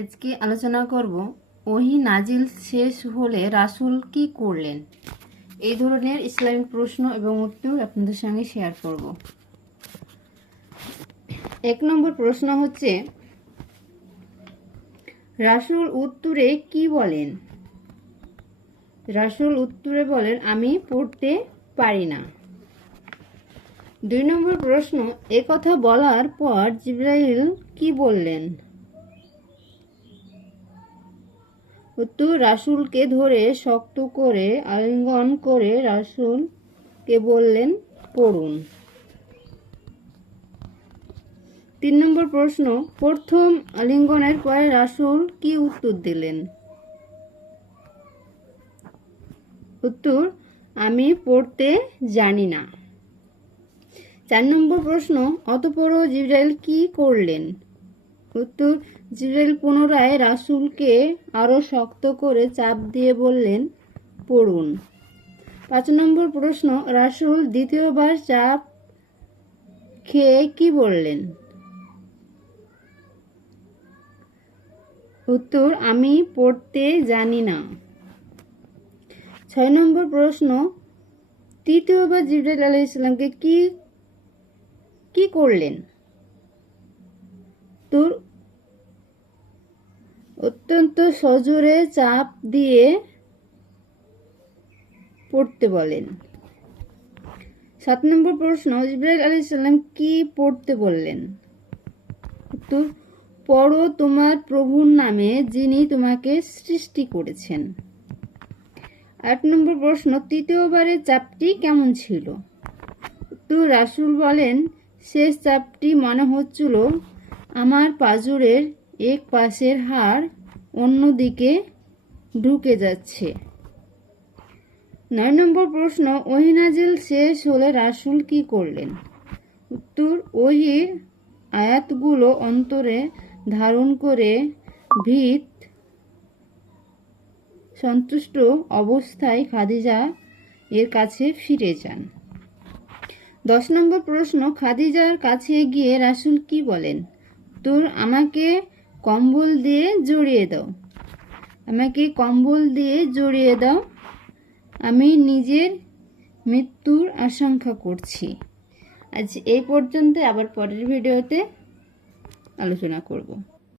আজকে আলোচনা করব ওহি নাজিল শেষ হলে রাসূল কি করলেন? এই ধরনের ইসলামিক প্রশ্ন এবং উত্তর আপনাদের সঙ্গে শেয়ার করব। এক নম্বর প্রশ্ন হচ্ছে, রাসূল উত্তরে কি বলেন? রাসূল উত্তরে বলেন, আমি পড়তে পারি না। দুই নম্বর প্রশ্ন কথা বলার পর জিব্রাইল কি বললেন? উত্তর রাসূলকে ধরে শক্ত করে, আলিঙ্গন করে রাসূলকে বললেন, পড়ুন। তিন নম্বর প্রশ্ন, প্রথম আলিঙ্গনের পরে রাসূল কি উত্তর দিলেন? উত্তর, আমি পড়তে জানি না। চার নম্বর প্রশ্ন, অতপর জিব্রাইল কি করলেন? উত্তর জিব্রাইল পুনরায় রাসূলকে আরও শক্ত করে চাপ দিয়ে বললেন, পড়ুন। পাঁচ নম্বর প্রশ্ন, রাসূল দ্বিতীয়বার চাপ খেয়ে কি বললেন? উত্তর, আমি পড়তে জানি না। ছয় নম্বর প্রশ্ন, তৃতীয়বার জিব্রাইল আলাহ ইসলামকে কি কি করলেন? তোর অত্যন্ত সজোরে চাপ দিয়ে পড়তে বলেন। সাত নম্বর প্রশ্ন, জিব্রাইল আলী সাল্লাম কি পড়তে বললেন? উত্তর, পড়ো তোমার প্রভুর নামে যিনি তোমাকে সৃষ্টি করেছেন। আট নম্বর প্রশ্ন, তৃতীয়বারের চাপটি কেমন ছিল? তো রাসূল বলেন, শেষ চাপটি মনে হচ্ছিল আমার পাজরের এক পাশের হাড় অন্যদিকে ঢুকে যাচ্ছে। নয় নম্বর প্রশ্ন, ওহিনাজিল শেষ হলে রাসুল কি করলেন? উত্তর, ওহির আয়াতগুলো অন্তরে ধারণ করে ভিত, সন্তুষ্ট অবস্থায় খাদিজা এর কাছে ফিরে যান। দশ নম্বর প্রশ্ন, খাদিজার কাছে গিয়ে রাসূল কি বলেন? তোর আমাকে কম্বল দিয়ে জড়িয়ে দাও। আমাকে কম্বল দিয়ে জড়িয়ে দাও। আমি নিজের মৃত্যুর আশঙ্কা করছি। আজ এই পর্যন্ত আবার পরের ভিডিওতে আলোচনা করব।